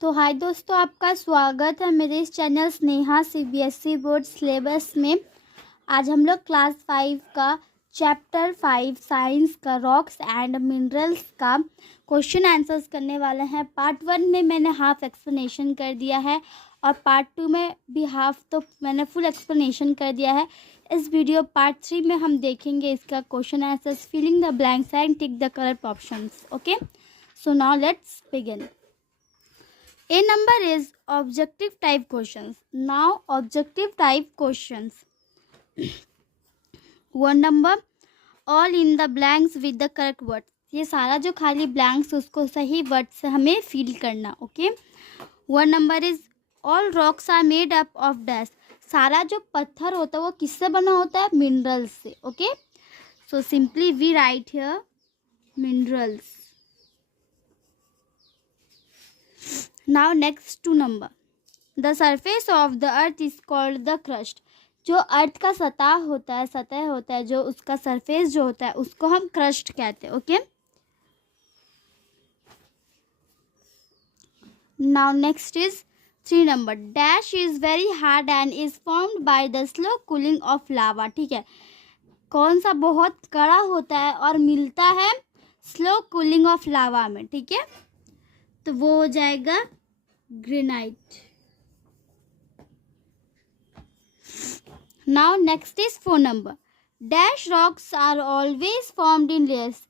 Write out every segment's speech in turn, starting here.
तो हाय दोस्तों, आपका स्वागत है मेरे इस channel Sneha CBSE board syllabus में। आज हम लोग क्लास 5 का चैप्टर 5 साइंस का रॉक्स एंड मिनरल्स का क्वेश्चन आंसर्स करने वाले हैं। पार्ट 1 में मैंने हाफ एक्सप्लेनेशन कर दिया है और पार्ट 2 में भी हाफ तो मैंने फुल एक्सप्लेनेशन कर दिया है। इस वीडियो पार्ट 3 में हम देखेंगे इसका question answers, filling the blanks and tick the correct options. Okay, so now let's begin. A number is objective type questions. Now objective type questions. 1 number, all in the blanks with the correct words. ये सारा जो खाली blanks उसको सही word से हमें fill करना. Okay. 1 number is all rocks are made up of dash. सारा जो पत्थर होता है वो किससे बना होता है? मिनरल्स से. Okay. So simply we write here minerals. Now next 2 number. The surface of the earth is called the crust. जो अर्थ का सतह होता है जो उसका सरफेस जो होता है उसको हम क्रस्ट कहते हैं. Okay. Now next is 3 number. Dash is very hard and is formed by the slow cooling of lava. ठीक है, कौन सा बहुत कड़ा होता है और मिलता है स्लो कूलिंग ऑफ लावा में. ठीक है, तो वो हो जाएगा granite. Now next is 4 number. Dash rocks are always formed in layers.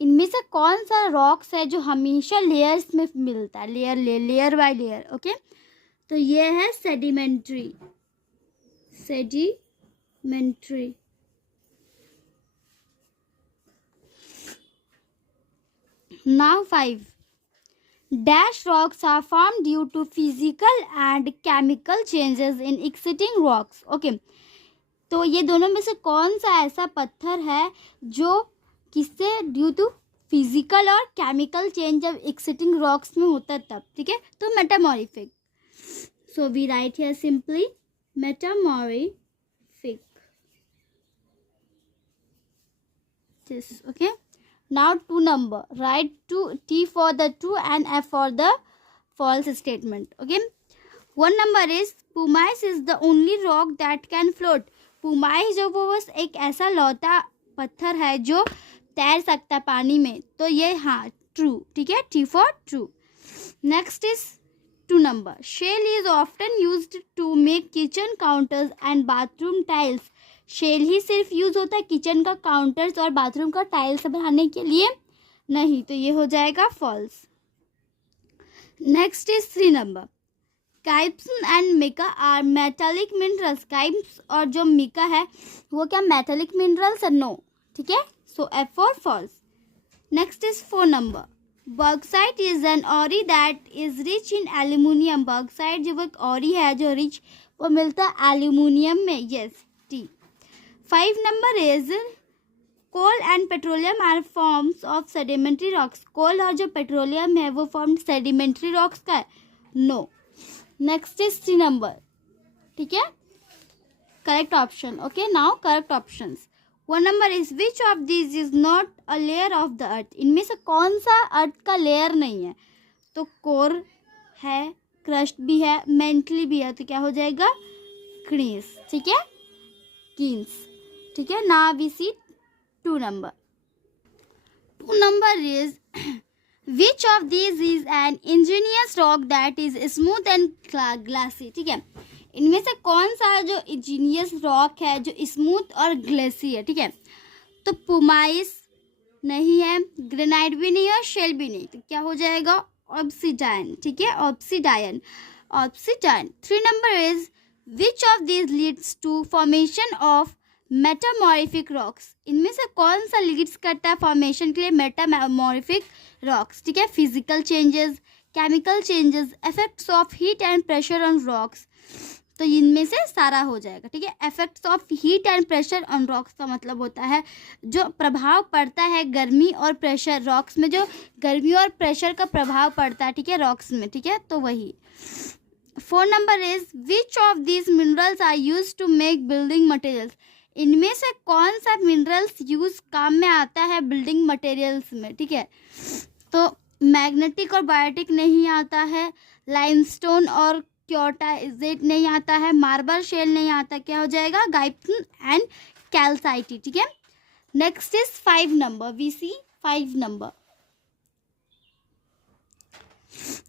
इनमें से कौन सा रॉक्स है जो हमेशा लेयर्स में मिलता है? Layer by layer. ओके, तो ये है sedimentary. Now 5. Dash rocks are formed due to physical and chemical changes in existing rocks. Okay. तो ये दोनों में से कौन सा ऐसा पत्थर है जो किससे ड्यू टू फिजिकल और केमिकल चेंज जब एक्सिस्टिंग रॉक्स में होता है तब. ठीक है, तो metamorphic. So we write here simply metamorphic. Okay. Now 2 number. Write T for the true and F for the false statement. Okay. 1 number is pumice is the only rock that can float. pumice जो वो बस एक ऐसा लौता पत्थर है जो तैर सकता है पानी में. तो ये हाँ ट्रू. ठीक है, T for true. Next is 2 number. Shell is often used to make kitchen counters and bathroom tiles. Shale ही सिर्फ यूज होता है किचन का काउंटर्स और बाथरूम का टाइल्स बनाने के लिए? नहीं, तो ये हो जाएगा फॉल्स. Next is 3 number. काइप्स and mica are metallic minerals. काइप्स और जो मिका है वो क्या मेटालिक मिनरल्स है? नो. ठीक है, so F for false. Next is 4 number. Bauxite is an ore that is rich in aluminium. Bauxite जो एक ऑरी है जो रिच वो मिलता है एल्यूमिनियम में. Yes, T. 5 number is coal and petroleum are forms of sedimentary rocks. कोल और जो पेट्रोलियम है वो formed sedimentary rocks का है? No. Next is 3 number. ठीक है, correct option. Okay, now correct options. 1 number is which of these is not a layer of the earth. इनमें से कौन सा अर्थ का लेयर नहीं है? तो कोर है, क्रस्ट भी है, मेंटली भी है, तो क्या हो जाएगा? ग्रीस. ठीक है, कीन्स. ठीक है. now we see 2 number. 2 number is which of these is an igneous rock that is smooth and glassy. ठीक है, इनमें से कौन सा जो igneous rock है जो स्मूथ और ग्लेसी है? ठीक है, तो पुमाइस नहीं है, ग्रेनाइट भी नहीं है, शेल भी नहीं, तो क्या हो जाएगा? ऑब्सिडाइन. ठीक है, ऑब्सिडाइन. 3 number is which of these leads to formation of metamorphic rocks. इनमें से कौन सा लीड्स करता है फॉर्मेशन के लिए मेटामॉर्फिक रॉक्स? ठीक है, physical changes, chemical changes, effects of heat and pressure on rocks. तो इनमें से सारा हो जाएगा. ठीक है, effects of heat and pressure on rocks का मतलब होता है जो प्रभाव पड़ता है गर्मी और प्रेशर रॉक्स में, जो गर्मी और प्रेशर का प्रभाव पड़ता है. ठीक है, रॉक्स में. ठीक है, तो वही. 4 number is which of these minerals are used to make building materials. इनमें से कौन सा मिनरल्स यूज काम में आता है बिल्डिंग मटेरियल्स में? ठीक है, तो मैग्नेटिक और बायोटिक नहीं आता है, लाइमस्टोन और क्योटाइजेट नहीं आता है, मार्बल शेल नहीं आता, क्या हो जाएगा? गाइप्सन एंड कैल्साइट, ठीक है। Next is 5 number, we see 5 number.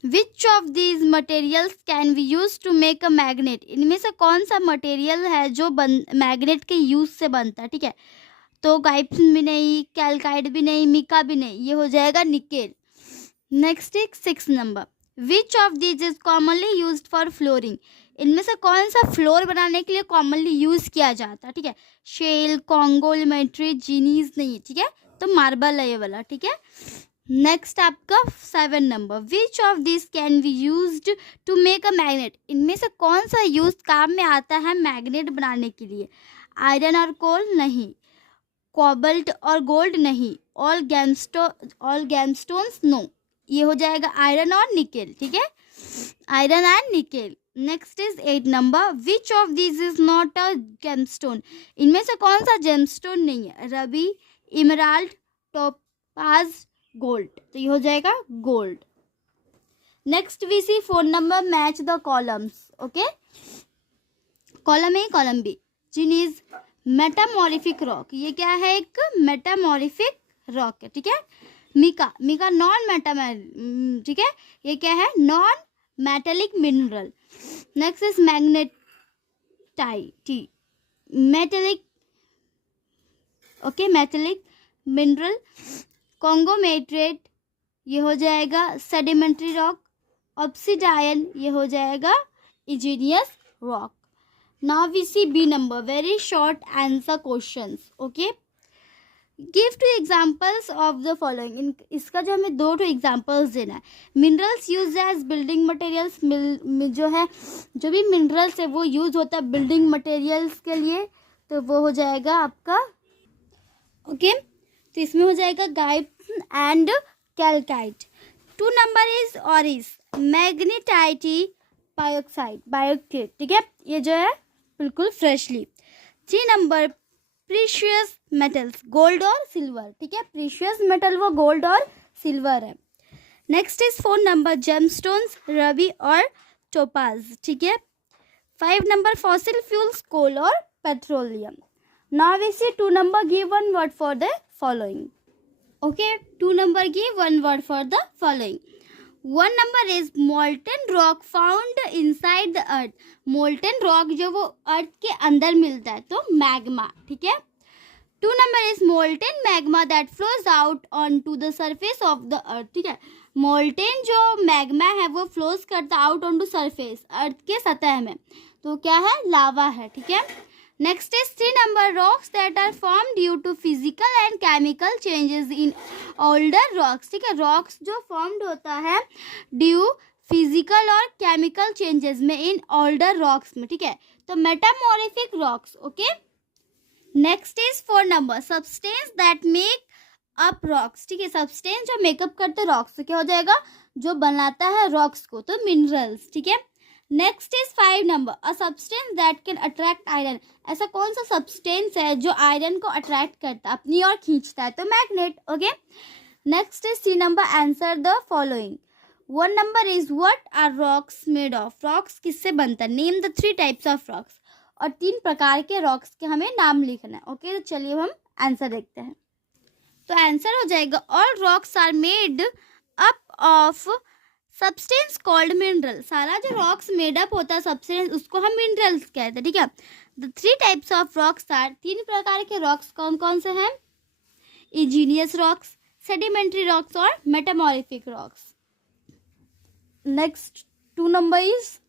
Which of these materials can be use to make a magnet? इनमें से कौन सा मटेरियल है जो मैग्नेट के यूज से बनता है, ठीक है। तो गाइप्सन भी नहीं, कैल्काइट भी नहीं, मिका भी नहीं, ये हो जाएगा nickel. Next is 6 number. Which of these is commonly use for flooring? इनमें से कौन सा फ्लोर बनाने के लिए कॉमनली यूज किया जाता है, ठीक है। शेल, कॉन्गो, लिमेट्री, जीनीज नहीं, ठीक है, तो मार्बल है ये वाला, ठीक है। नेक्स्ट आपका 7 number. Which of this can be used to make a magnet? इनमें से कौन सा यूज काम में आता है मैग्नेट बनाने के लिए? आयरन और कोल नहीं, कोबाल्ट और गोल्ड नहीं, ऑल गैमस्टोन्स नो, ये हो जाएगा आयरन और निकेल, ठीक है, iron and nickel. Next is 8 number. Which of this is not a gemstone? इनमें से कौन सा जेमस्टोन नहीं है? रबी, इमराल्ड, टोपाज, गोल्ड, तो ये हो जाएगा gold. Next we see 4 number. Match the columns, okay. Column A, column B. Gneiss metamorphic rock, ये क्या है? एक मेटामॉर्फिक रॉक है, ठीक है। मिका, मिका नॉन मेटामॉर्फिक, ठीक है, ये क्या है? Non metallic mineral. Next is magnetite, metallic, okay, metallic mineral. Conglomerate, ये हो जाएगा सेडिमेंट्री रॉक। ऑब्सिडायन, ये हो जाएगा igneous rock. Now we see B number, very short answer questions, okay. Give 2 examples of the following. इसका जो हमें 2 examples देना है। Minerals use as building materials, जो है जो भी मिनरल्स है वो यूज होता है बिल्डिंग मटेरियल्स के लिए, तो वो हो जाएगा आपका, ओके। तो इसमें हो जाएगा गाइप्सन एंड कैल्काइट। 2 नंबर इज ऑरिस, मैग्नेटाइटी, बायोक्साइड, बायोक्लेट, ठीक है, ये जो है बिल्कुल freshly. 3 number precious metals, gold और सिल्वर, ठीक है, प्रीशियस मेटल वो गोल्ड और सिल्वर है। नेक्स्ट इज 4 नंबर जेमस्टोन्स, रबी और टोपाज, ठीक है। 5 नंबर फॉसिल फ्यूल्स, कोल और petroleum. Now we see 2 number, give 1 word for the following, okay. 2 number, give 1 word for the following. 1 number is molten rock found inside the earth. Molten rock जो वो अर्थ के अंदर मिलता है, तो magma, ठीक है। 2 number is molten magma that flows out on to the surface of the earth, ठीक है। मोल्टन जो मैग्मा है वो फ्लोज करता out on to surface, earth के सतह में, तो क्या है? लावा है, ठीक है। Next is 3 number, rocks that are form due to physical and chemical changes in older rocks, ठीक है। रॉक्स जो फॉर्म्ड होता है ड्यू फिजिकल और केमिकल चेंजेस में इन ओल्डर रॉक्स में, ठीक है, तो metamorphic rocks, okay. Next is 4 number, substance that make up rocks, ठीक है, सब्सटेंस जो मेकअप करते रॉक्स, तो क्या हो जाएगा? जो बनाता है रॉक्स को, तो मिनरल्स, ठीक है। Next is 5 number, a substance that can attract iron. ऐसा कौन सा सब्सटेंस है जो आयरन को अट्रैक्ट करता है, अपनी ओर खींचता है, तो magnet, okay. Next is 3 number, answer the following. 1 number is what are rocks made of? Rocks किससे बनता है? Name the 3 types of rocks, और 3 प्रकार के रॉक्स के हमें नाम लिखना है, ओके। तो चलिए हम आंसर देखते हैं। तो आंसर हो जाएगा all rocks are made up of substance called mineral. सारा जो रॉक्स मेड अप होता है सब्सटेंस, उसको हम मिनरल्स कहते हैं, ठीक है। The 3 types of rocks are, 3 प्रकार के रॉक्स कौन कौन से हैं? इग्नियस रॉक्स, सेडिमेंट्री रॉक्स और metamorphic rocks. Next 2 number is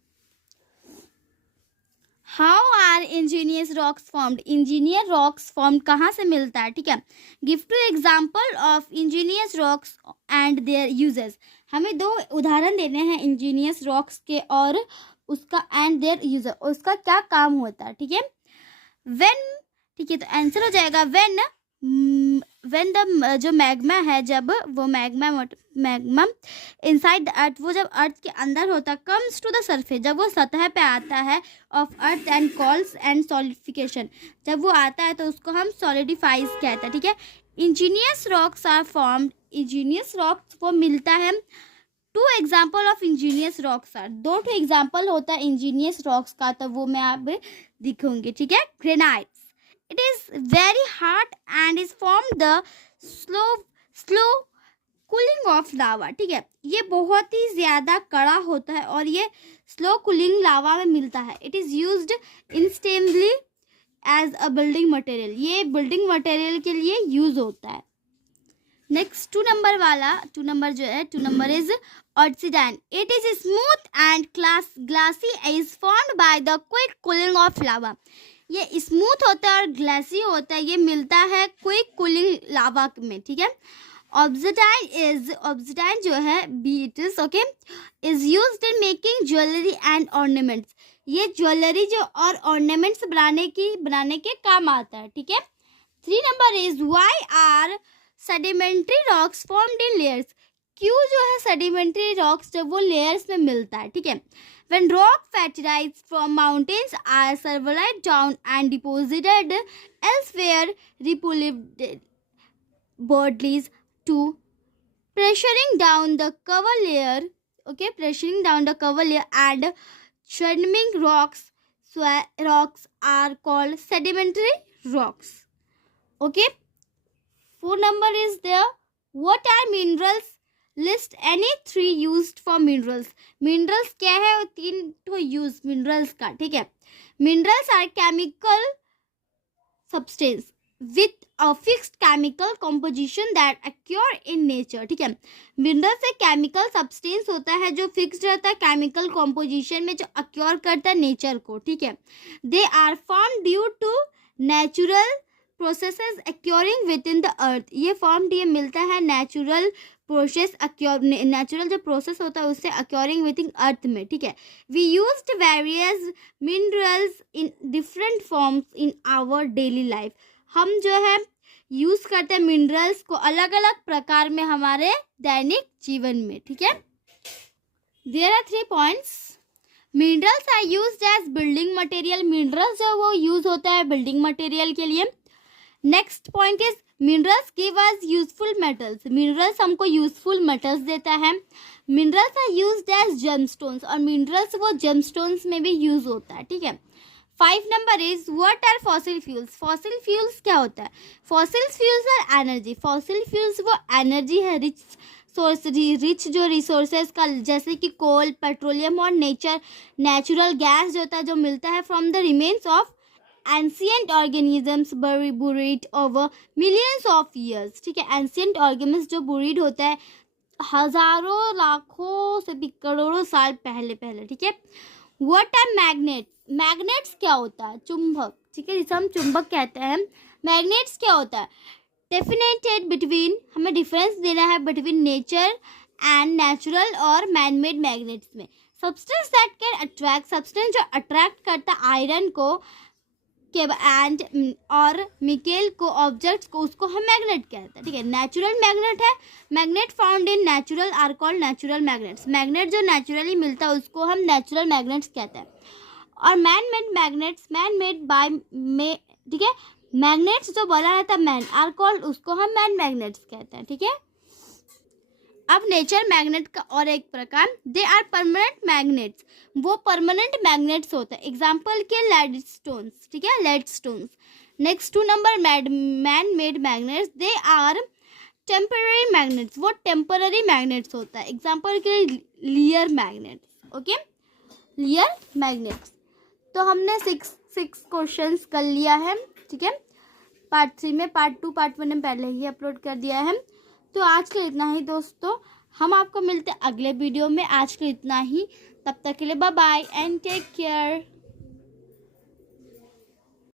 how are igneous rocks formed? इंजीनियर रॉक्स फॉर्म कहाँ से मिलता है, ठीक है। Give 2 example of igneous rocks and their uses. हमें 2 उदाहरण देने हैं इंजीनियस रॉक्स के और उसका एंड देयर यूजर, उसका क्या काम होता है, ठीक है। व्हेन, ठीक है, तो आंसर हो जाएगा व्हेन द जो मैग्मा है, जब वो मैग्मा इनसाइड द अर्थ, वो जब अर्थ के अंदर होता है, कम्स टू द सरफेस, जब वो सतह पे आता है, of earth and calls and solidification, जब वो आता है तो उसको हम सॉलिडिफाइज कहते हैं, ठीक है। Igneous rocks are formed, igneous rocks वो मिलता है 2 example of igneous rocks are, 2 example होता है इंजीनियस रॉक्स का, तो वो मैं आप दिखूंगी, ठीक है। Granites, it is very hard and is form the slow cooling of लावा, ठीक है। ये बहुत ही ज़्यादा कड़ा होता है और ये स्लो कूलिंग लावा में मिलता है। It is used instantly as a building material, ये बिल्डिंग मटेरियल के लिए यूज होता है। नेक्स्ट 2 नंबर वाला, 2 नंबर जो है, 2 number is obsidian, it is smooth and glassy is formed by the quick cooling of lava. ये स्मूथ होता है और ग्लासी होता है, ये मिलता है क्विक कूलिंग लावा में, ठीक है। ऑब्सिडाइन जो है beads, okay, is used in making jewellery and ornaments, ये ज्वेलरी जो और ऑर्नामेंट्स बनाने के काम आता है, ठीक है। 3 number is why are sedimentary rocks formed in layers, क्यों जो है सेडिमेंट्री रॉक्स जब वो लेयर्स में मिलता है, ठीक है। When rock fragments from mountains are shoveled down and deposited elsewhere, repelled bodies to pressuring down the cover layer, okay, pressuring down the cover layer and churning rocks are called sedimentary rocks, okay. 4 number is there, what are minerals, list any 3 used for minerals, minerals क्या है, 3 तो use minerals का, ठीक है। Minerals are chemical substance with a fixed chemical composition that occur in nature, ठीक है। Minerals एक chemical substance होता है जो फिक्स्ड रहता है केमिकल कंपोजिशन में, जो अक्योर करता है नेचर को, ठीक है। They are form due to natural processes occurring within the earth अर्थ, ये फॉर्म ये मिलता है नेचुरल प्रोसेस, नेचुरल जो प्रोसेस होता है उससे अक्योरिंग विद इन अर्थ में, ठीक है। We used various minerals in different forms in our daily life, हम जो है यूज करते हैं मिनरल्स को अलग अलग प्रकार में हमारे दैनिक जीवन में, ठीक है। There are 3 points, minerals are used as building material, minerals जो वो यूज होता है बिल्डिंग मटेरियल के लिए। Next point is minerals give us useful metals, minerals हमको यूजफुल मेटल्स देता है। Minerals are used as gemstones, और मिनरल्स वो जेमस्टोन्स में भी यूज होता है, ठीक है। 5 number is what are fossil fuels, fossil fuels क्या होता है, fossil fuels are energy, fossil fuels वो एनर्जी है, रिच जो रिसोर्सेज का, जैसे कि कोल, पेट्रोलियम और नेचुरल गैस जो होता है, जो मिलता है from the remains of ancient organisms buried over millions of years, ठीक है। एंशिएंट ऑर्गेनिज्म जो बुरीड होता है हजारों लाखों से भी करोड़ों साल पहले, ठीक है। व्हाट आर मैग्नेट, मैग्नेट्स क्या होता है, चुंबक, ठीक है, जिसे हम चुंबक कहते हैं। मैग्नेट्स क्या होता है, डेफिनेटेड बिटवीन, हमें डिफरेंस देना है बिटवीन नेचर एंड नेचुरल और मैनमेड मैग्नेट्स में। Substance that can attract, substance जो अट्रैक्ट करता आयरन को एंड और निकेल को, ऑब्जेक्ट्स को, उसको हम मैग्नेट कहते हैं, ठीक है। नेचुरल मैग्नेट है, magnet found in natural are called natural magnets, magnet जो नेचुरली मिलता है उसको हम नेचुरल मैग्नेट्स कहते हैं। और man made magnets, man made by में, ठीक है, मैग्नेट्स जो बना रहता है मैन आर कॉल्ड, उसको हम मैन मैग्नेट्स कहते हैं, ठीक है। अब नेचर मैग्नेट का और एक प्रकार, दे आर परमानेंट मैग्नेट्स, वो परमानेंट मैग्नेट्स होता है, एग्जाम्पल के लेड स्टोन्स, ठीक है, lodestones. Next 2 number man made magnets, they are temporary magnets, वो टेम्पररी मैग्नेट्स होता है, एग्जाम्पल के लियर मैग्नेट्स, ओके, लियर मैग्नेट्स। तो हमने 6 क्वेश्चंस कर लिया है, ठीक है। पार्ट 3 में, पार्ट 2 पार्ट 1 में पहले ही अपलोड कर दिया है। तो आज के लिए इतना ही दोस्तों, हम आपको मिलते हैं अगले वीडियो में, आज के लिए इतना ही, तब तक के लिए bye bye and take care.